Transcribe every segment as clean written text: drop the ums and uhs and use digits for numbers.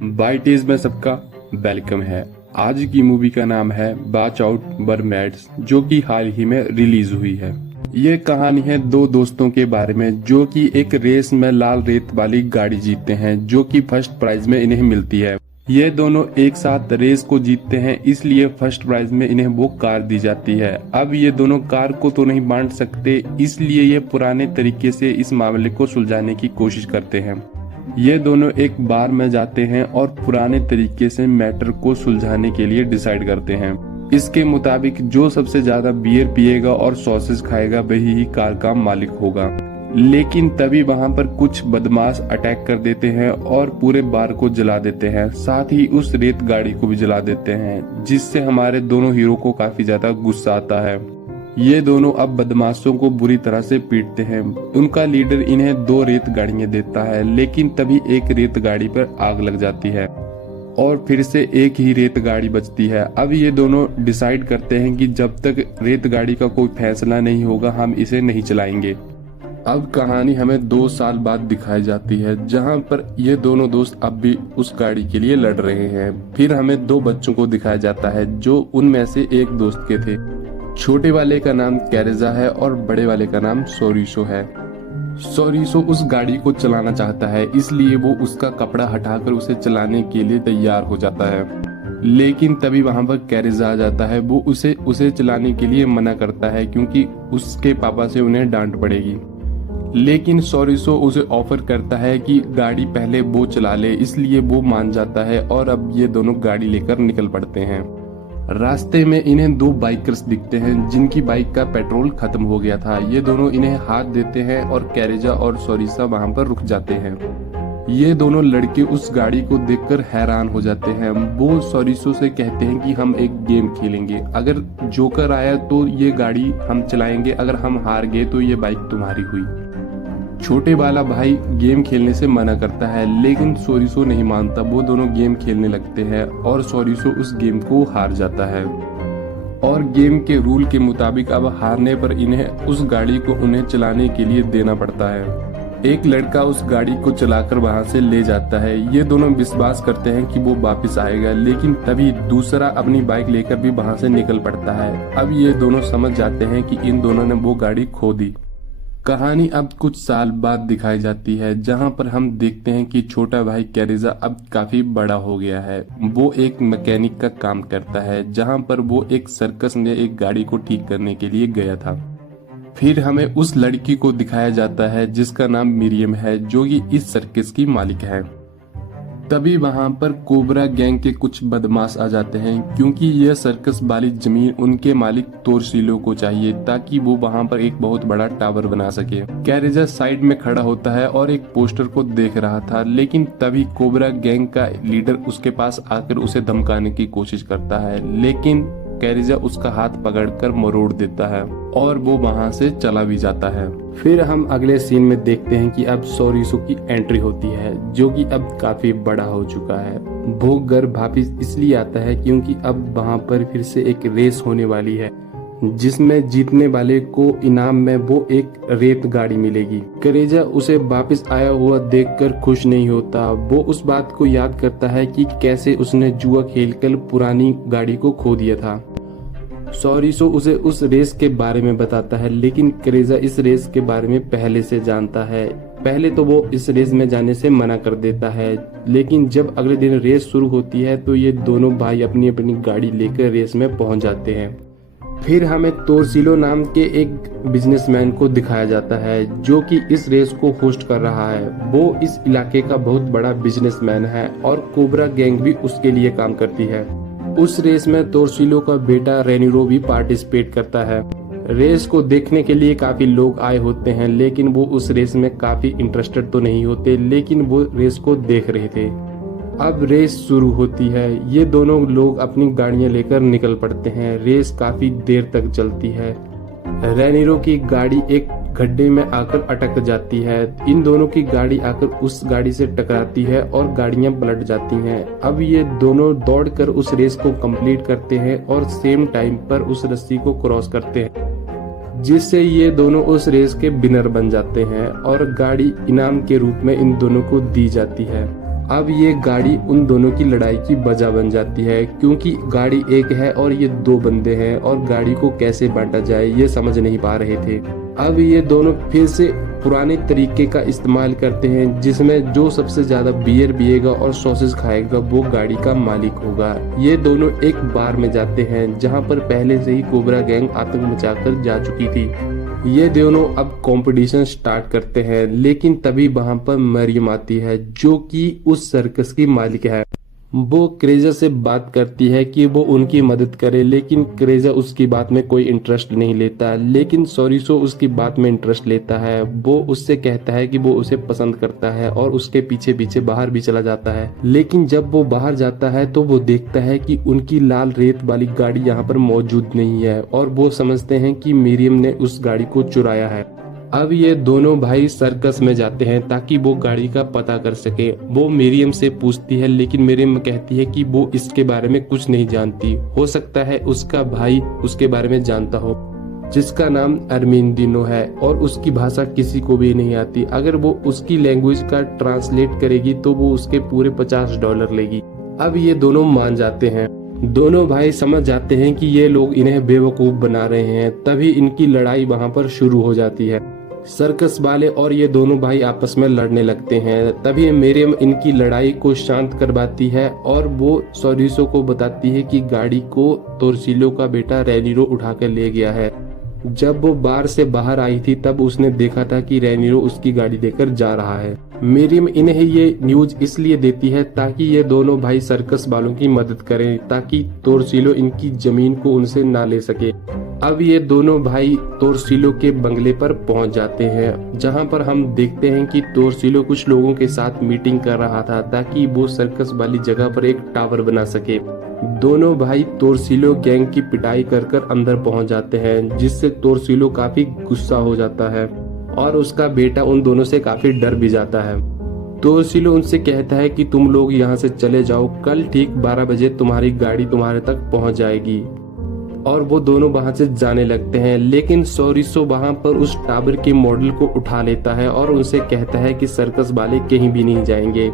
बाइटीज में सबका वेलकम है। आज की मूवी का नाम है वॉच आउट मरमेड्स, जो कि हाल ही में रिलीज हुई है। ये कहानी है दो दोस्तों के बारे में जो कि एक रेस में लाल रेत वाली गाड़ी जीतते हैं, जो कि फर्स्ट प्राइज में इन्हें मिलती है। ये दोनों एक साथ रेस को जीतते हैं, इसलिए फर्स्ट प्राइज में इन्हें वो कार दी जाती है। अब ये दोनों कार को तो नहीं बांट सकते, इसलिए ये पुराने तरीके से इस मामले को सुलझाने की कोशिश करते हैं। ये दोनों एक बार में जाते हैं और पुराने तरीके से मैटर को सुलझाने के लिए डिसाइड करते हैं। इसके मुताबिक जो सबसे ज्यादा बियर पिएगा और सॉसेज खाएगा वही ही कार का मालिक होगा। लेकिन तभी वहां पर कुछ बदमाश अटैक कर देते हैं और पूरे बार को जला देते हैं, साथ ही उस रेत गाड़ी को भी जला देते हैं, जिससे हमारे दोनों हीरो को काफी ज्यादा गुस्सा आता है। ये दोनों अब बदमाशों को बुरी तरह से पीटते हैं। उनका लीडर इन्हें 2 रेत गाड़ियां देता है, लेकिन तभी एक रेत गाड़ी पर आग लग जाती है और फिर से एक ही रेत गाड़ी बचती है। अब ये दोनों डिसाइड करते हैं कि जब तक रेत गाड़ी का कोई फैसला नहीं होगा हम इसे नहीं चलाएंगे। अब कहानी हमें 2 साल बाद दिखाई जाती है, जहां पर ये दोनों दोस्त अब भी उस गाड़ी के लिए लड़ रहे हैं। फिर हमें 2 बच्चों को दिखाया जाता है जो उनमें से एक दोस्त के थे। छोटे वाले का नाम कैरेजा है और बड़े वाले का नाम सोरिसो है। सोरिसो उस गाड़ी को चलाना चाहता है, इसलिए वो उसका कपड़ा हटाकर उसे चलाने के लिए तैयार हो जाता है। लेकिन तभी वहां पर कैरेजा आ जाता है। वो उसे चलाने के लिए मना करता है क्योंकि उसके पापा से उन्हें डांट पड़ेगी। लेकिन सोरिसो उसे ऑफर करता है कि गाड़ी पहले वो चला ले, इसलिए वो मान जाता है और अब ये दोनों गाड़ी लेकर निकल पड़ते हैं। रास्ते में इन्हें 2 बाइकर्स दिखते हैं जिनकी बाइक का पेट्रोल खत्म हो गया था। ये दोनों इन्हें हाथ देते हैं और कैरेजा और सोरिसा वहां पर रुक जाते हैं। ये दोनों लड़के उस गाड़ी को देखकर हैरान हो जाते हैं। वो सोरिसो से कहते हैं कि हम एक गेम खेलेंगे, अगर जोकर आया तो ये गाड़ी हम चलाएंगे, अगर हम हार गए तो ये बाइक तुम्हारी हुई। छोटे वाला भाई गेम खेलने से मना करता है, लेकिन सोरिसो नहीं मानता। वो दोनों गेम खेलने लगते हैं और सोरिसो उस गेम को हार जाता है और गेम के रूल के मुताबिक अब हारने पर इन्हें उस गाड़ी को उन्हें चलाने के लिए देना पड़ता है। एक लड़का उस गाड़ी को चलाकर वहां से ले जाता है। ये दोनों विश्वास करते हैं कि वो वापस आएगा, लेकिन तभी दूसरा अपनी बाइक लेकर भी वहां से निकल पड़ता है। अब ये दोनों समझ जाते हैं कि इन दोनों ने वो गाड़ी खो दी। कहानी अब कुछ साल बाद दिखाई जाती है, जहां पर हम देखते हैं कि छोटा भाई कैरेजा अब काफी बड़ा हो गया है। वो एक मैकेनिक का काम करता है, जहां पर वो एक सर्कस में एक गाड़ी को ठीक करने के लिए गया था। फिर हमें उस लड़की को दिखाया जाता है जिसका नाम मिरियम है, जो कि इस सर्कस की मालिक है। तभी वहां पर कोबरा गैंग के कुछ बदमाश आ जाते हैं, क्योंकि यह सर्कस वाली जमीन उनके मालिक तोरसिलो को चाहिए ताकि वो वहां पर एक बहुत बड़ा टावर बना सके। कैरेजा साइड में खड़ा होता है और एक पोस्टर को देख रहा था, लेकिन तभी कोबरा गैंग का लीडर उसके पास आकर उसे धमकाने की कोशिश करता है, लेकिन कैरेजा उसका हाथ पकड़कर मरोड़ देता है और वो वहां से चला भी जाता है। फिर हम अगले सीन में देखते हैं कि अब सोरिसो की एंट्री होती है, जो कि अब काफी बड़ा हो चुका है। वो घर वापिस इसलिए आता है क्योंकि अब वहां पर फिर से एक रेस होने वाली है, जिसमें जीतने वाले को इनाम में वो एक रेत गाड़ी मिलेगी। कैरेजा उसे वापस आया हुआ देखकर खुश नहीं होता। वो उस बात को याद करता है कि कैसे उसने जुआ खेलकर पुरानी गाड़ी को खो दिया था। सोरिसो उसे उस रेस के बारे में बताता है, लेकिन कैरेजा इस रेस के बारे में पहले से जानता है। पहले तो वो इस रेस में जाने से मना कर देता है, लेकिन जब अगले दिन रेस शुरू होती है तो ये दोनों भाई अपनी अपनी गाड़ी लेकर रेस में पहुंच जाते हैं। फिर हमें तोरसिलो नाम के एक बिजनेसमैन को दिखाया जाता है, जो कि इस रेस को होस्ट कर रहा है। वो इस इलाके का बहुत बड़ा बिजनेसमैन है और कोबरा गैंग भी उसके लिए काम करती है। उस रेस में तोरसिलो का बेटा रेनिरो भी पार्टिसिपेट करता है। रेस को देखने के लिए काफी लोग आए होते हैं, लेकिन वो उस रेस में काफी इंटरेस्टेड तो नहीं होते, लेकिन वो रेस को देख रहे थे। अब रेस शुरू होती है। ये दोनों लोग अपनी गाड़ियां लेकर निकल पड़ते हैं। रेस काफी देर तक चलती है। रेनिरो की गाड़ी एक गड्ढे में आकर अटक जाती है। इन दोनों की गाड़ी आकर उस गाड़ी से टकराती है और गाड़ियां पलट जाती हैं। अब ये दोनों दौड़कर उस रेस को कंप्लीट करते हैं और सेम टाइम पर उस रस्सी को क्रॉस करते हैं, जिससे ये दोनों उस रेस के विनर बन जाते हैं और गाड़ी इनाम के रूप में इन दोनों को दी जाती है। अब ये गाड़ी उन दोनों की लड़ाई की वजह बन जाती है, क्योंकि गाड़ी एक है और ये दो बंदे हैं और गाड़ी को कैसे बांटा जाए ये समझ नहीं पा रहे थे। अब ये दोनों फिर से पुराने तरीके का इस्तेमाल करते हैं, जिसमें जो सबसे ज्यादा बियर पिएगा और सॉसेज खाएगा वो गाड़ी का मालिक होगा। ये दोनों एक बार में जाते हैं जहां पर पहले से ही कोबरा गैंग आतंक मचाकर जा चुकी थी। ये दोनों अब कंपटीशन स्टार्ट करते हैं, लेकिन तभी वहां पर मरियम आती है जो कि उस सर्कस की मालिक है। वो क्रेजा से बात करती है कि वो उनकी मदद करे, लेकिन क्रेजा उसकी बात में कोई इंटरेस्ट नहीं लेता। लेकिन सॉरिसो उसकी बात में इंटरेस्ट लेता है। वो उससे कहता है कि वो उसे पसंद करता है और उसके पीछे पीछे बाहर भी चला जाता है। लेकिन जब वो बाहर जाता है तो वो देखता है कि उनकी लाल रेत वाली गाड़ी यहाँ पर मौजूद नहीं है और वो समझते हैं कि मरियम ने उस गाड़ी को चुराया है। अब ये दोनों भाई सर्कस में जाते हैं ताकि वो गाड़ी का पता कर सके। वो मरियम से पूछती है, लेकिन मरियम कहती है कि वो इसके बारे में कुछ नहीं जानती। हो सकता है उसका भाई उसके बारे में जानता हो, जिसका नाम अरमिंदिनो है और उसकी भाषा किसी को भी नहीं आती। अगर वो उसकी लैंग्वेज का ट्रांसलेट करेगी तो वो उसके पूरे $50 लेगी। अब ये दोनों मान जाते हैं। दोनों भाई समझ जाते हैं कि ये लोग इन्हें बेवकूफ बना रहे हैं। तभी इनकी लड़ाई वहां पर शुरू हो जाती है। सर्कस वाले और ये दोनों भाई आपस में लड़ने लगते हैं। तभी मरियम इनकी लड़ाई को शांत करवाती है और वो सॉरिसो को बताती है कि गाड़ी को तोरसिलो का बेटा रेनिरो उठा कर ले गया है। जब वो बार से बाहर आई थी तब उसने देखा था कि रेनिरो उसकी गाड़ी देकर जा रहा है। मरियम इन्हें ये न्यूज इसलिए देती है ताकि ये दोनों भाई सर्कस वालों की मदद करें, ताकि तोरसिलो इनकी जमीन को उनसे ना ले सके। अब ये दोनों भाई तोरसिलो के बंगले पर पहुंच जाते हैं, जहां पर हम देखते हैं कि तोरसिलो कुछ लोगों के साथ मीटिंग कर रहा था ताकि वो सर्कस वाली जगह पर एक टावर बना सके। दोनों भाई तोरसिलो गैंग की पिटाई कर कर अंदर पहुंच जाते हैं, जिससे तोरसिलो काफी गुस्सा हो जाता है और उसका बेटा उन दोनों से काफी डर भी जाता है। तोरसिलो उनसे कहता है कि तुम लोग यहाँ से चले जाओ, कल ठीक 12 बजे तुम्हारी गाड़ी तुम्हारे तक पहुंच जाएगी। और वो दोनों वहां से जाने लगते हैं, लेकिन सॉरिसो वहां पर उस टावर के मॉडल को उठा लेता है और उनसे कहता है कि सर्कस वाले कहीं भी नहीं जाएंगे।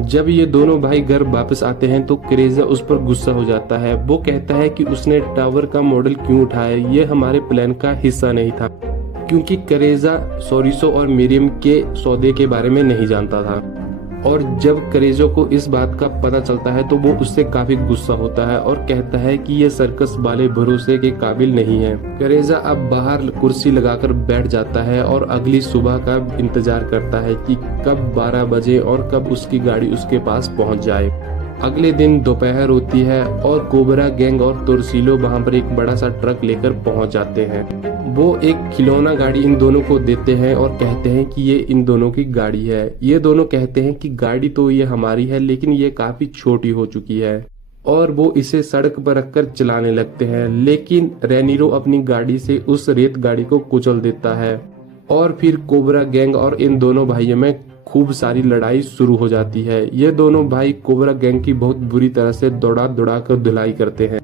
जब ये दोनों भाई घर वापस आते हैं तो क्रेजा उस पर गुस्सा हो जाता है। वो कहता है कि उसने टावर का मॉडल क्यों उठाया, ये हमारे प्लान का हिस्सा नहीं था, क्योंकि क्रेजा सॉरिसो और मरियम के सौदे के बारे में नहीं जानता था। और जब क्रेजो को इस बात का पता चलता है तो वो उससे काफी गुस्सा होता है और कहता है कि ये सर्कस वाले भरोसे के काबिल नहीं है। क्रेजा अब बाहर कुर्सी लगाकर बैठ जाता है और अगली सुबह का इंतजार करता है कि कब 12 बजे और कब उसकी गाड़ी उसके पास पहुंच जाए। अगले दिन दोपहर होती है और कोबरा गैंग और तोरसिलो वहां पर एक बड़ा सा ट्रक लेकर पहुंच जाते हैं। वो एक खिलौना गाड़ी इन दोनों को देते हैं और कहते हैं कि ये इन दोनों की गाड़ी है। ये दोनों कहते हैं कि गाड़ी तो ये हमारी है, लेकिन ये काफी छोटी हो चुकी है, और वो इसे सड़क पर रखकर चलाने लगते हैं। लेकिन रेनिरो अपनी गाड़ी से उस रेत गाड़ी को कुचल देता है और फिर कोबरा गैंग और इन दोनों भाइयों में खूब सारी लड़ाई शुरू हो जाती है। ये दोनों भाई कोबरा गैंग की बहुत बुरी तरह से दौड़ा दौड़ा कर धुलाई करते हैं।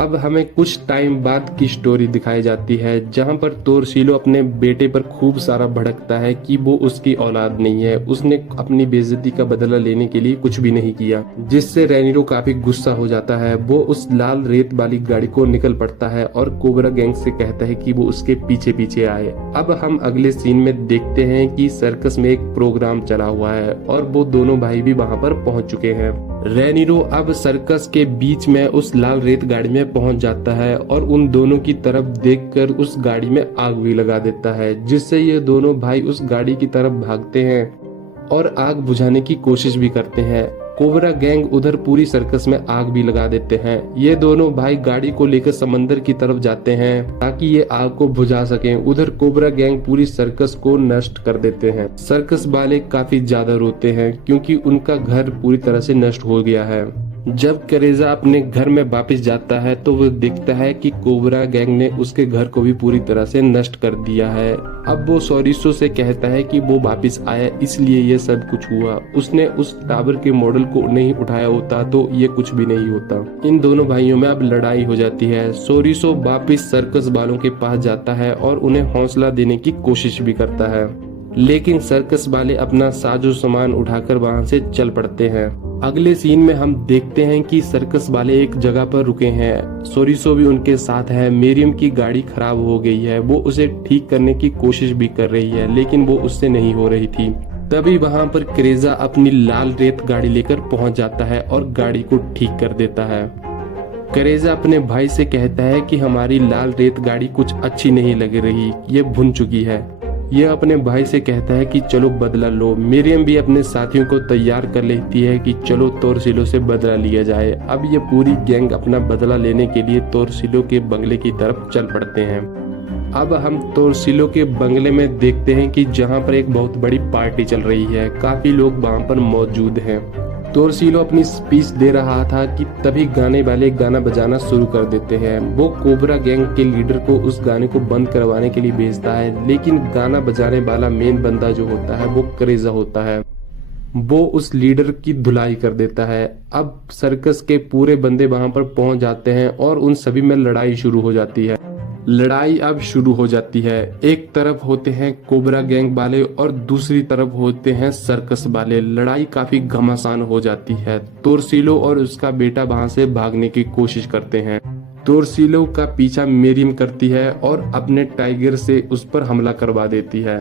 अब हमें कुछ टाइम बाद की स्टोरी दिखाई जाती है, जहां पर तोरसिलो अपने बेटे पर खूब सारा भड़कता है कि वो उसकी औलाद नहीं है, उसने अपनी बेइज्जती का बदला लेने के लिए कुछ भी नहीं किया, जिससे रेनिरो काफी गुस्सा हो जाता है। वो उस लाल रेत वाली गाड़ी को निकल पड़ता है और कोबरा गैंग से कहता है कि वो उसके पीछे पीछे आए। अब हम अगले सीन में देखते हैं कि सर्कस में एक प्रोग्राम चला हुआ है और वो दोनों भाई भी वहां पर पहुंच चुके हैं। रेनिरो अब सर्कस के बीच में उस लाल रेत गाड़ी में पहुंच जाता है और उन दोनों की तरफ देखकर उस गाड़ी में आग भी लगा देता है, जिससे ये दोनों भाई उस गाड़ी की तरफ भागते हैं और आग बुझाने की कोशिश भी करते हैं। कोबरा गैंग उधर पूरी सर्कस में आग भी लगा देते हैं। ये दोनों भाई गाड़ी को लेकर समंदर की तरफ जाते हैं ताकि ये आग को बुझा सकें। उधर कोबरा गैंग पूरी सर्कस को नष्ट कर देते हैं। सर्कस वाले काफी ज्यादा रोते हैं क्योंकि उनका घर पूरी तरह से नष्ट हो गया है। जब क्रेजा अपने घर में वापस जाता है तो वो देखता है कि कोबरा गैंग ने उसके घर को भी पूरी तरह से नष्ट कर दिया है। अब वो सॉरिसो से कहता है कि वो वापस आया इसलिए ये सब कुछ हुआ, उसने उस टावर के मॉडल को नहीं उठाया होता तो ये कुछ भी नहीं होता। इन दोनों भाइयों में अब लड़ाई हो जाती है। सॉरिसो वापस सर्कस वालों के पास जाता है और उन्हें हौसला देने की कोशिश भी करता है। लेकिन सर्कस वाले अपना साजो सामान उठाकर वहां से चल पड़ते हैं। अगले सीन में हम देखते हैं कि सर्कस वाले एक जगह पर रुके हैं। सोरिसो भी उनके साथ है। मेरियम की गाड़ी खराब हो गई है, वो उसे ठीक करने की कोशिश भी कर रही है, लेकिन वो उससे नहीं हो रही थी। तभी वहां पर क्रेजा अपनी लाल रेत गाड़ी लेकर पहुंच जाता है और गाड़ी को ठीक कर देता है। क्रेजा अपने भाई से कहता है कि हमारी लाल रेत गाड़ी कुछ अच्छी नहीं लग रही, ये भुन चुकी है। यह अपने भाई से कहता है कि चलो बदला लो। मिरियम भी अपने साथियों को तैयार कर लेती है कि चलो तोरसिलो से बदला लिया जाए। अब ये पूरी गैंग अपना बदला लेने के लिए तोरसिलो के बंगले की तरफ चल पड़ते हैं। अब हम तोरसिलो के बंगले में देखते हैं कि जहां पर एक बहुत बड़ी पार्टी चल रही है। काफी लोग वहां पर मौजूद हैं। तोरसिलो अपनी स्पीच दे रहा था कि तभी गाने वाले गाना बजाना शुरू कर देते हैं। वो कोबरा गैंग के लीडर को उस गाने को बंद करवाने के लिए भेजता है, लेकिन गाना बजाने वाला मेन बंदा जो होता है वो क्रेजा होता है। वो उस लीडर की धुलाई कर देता है। अब सर्कस के पूरे बंदे वहां पर पहुंच जाते हैं और उन सभी में लड़ाई शुरू हो जाती है। लड़ाई अब शुरू हो जाती है। एक तरफ होते हैं कोबरा गैंग वाले और दूसरी तरफ होते हैं सर्कस वाले। लड़ाई काफी घमासान हो जाती है। तोरसिलो और उसका बेटा वहां से भागने की कोशिश करते हैं। तोरसिलो का पीछा मेरियम करती है और अपने टाइगर से उस पर हमला करवा देती है।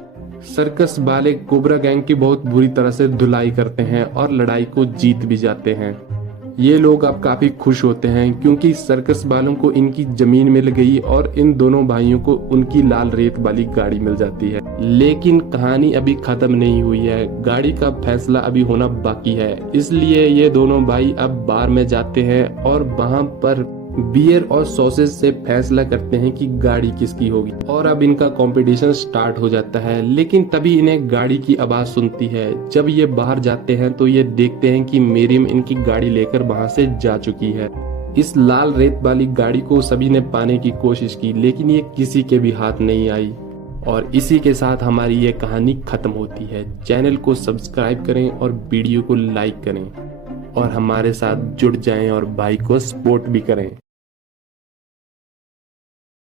सर्कस वाले कोबरा गैंग की बहुत बुरी तरह से धुलाई करते हैं और लड़ाई को जीत भी जाते हैं। ये लोग अब काफी खुश होते हैं क्योंकि सर्कस वालों को इनकी जमीन मिल गई और इन दोनों भाइयों को उनकी लाल रेत वाली गाड़ी मिल जाती है। लेकिन कहानी अभी खत्म नहीं हुई है। गाड़ी का फैसला अभी होना बाकी है। इसलिए ये दोनों भाई अब बार में जाते हैं और वहां पर बियर और सॉसेज से फैसला करते हैं कि गाड़ी किसकी होगी। और अब इनका कंपटीशन स्टार्ट हो जाता है। लेकिन तभी इन्हें गाड़ी की आवाज सुनती है। जब ये बाहर जाते हैं तो ये देखते हैं कि मेरियम इनकी गाड़ी लेकर वहां से जा चुकी है। इस लाल रेत वाली गाड़ी को सभी ने पाने की कोशिश की, लेकिन ये किसी के भी हाथ नहीं आई। और इसी के साथ हमारी ये कहानी खत्म होती है। चैनल को सब्सक्राइब करें और वीडियो को लाइक करें और हमारे साथ जुड़ जाएं और भाई को सपोर्ट भी करें।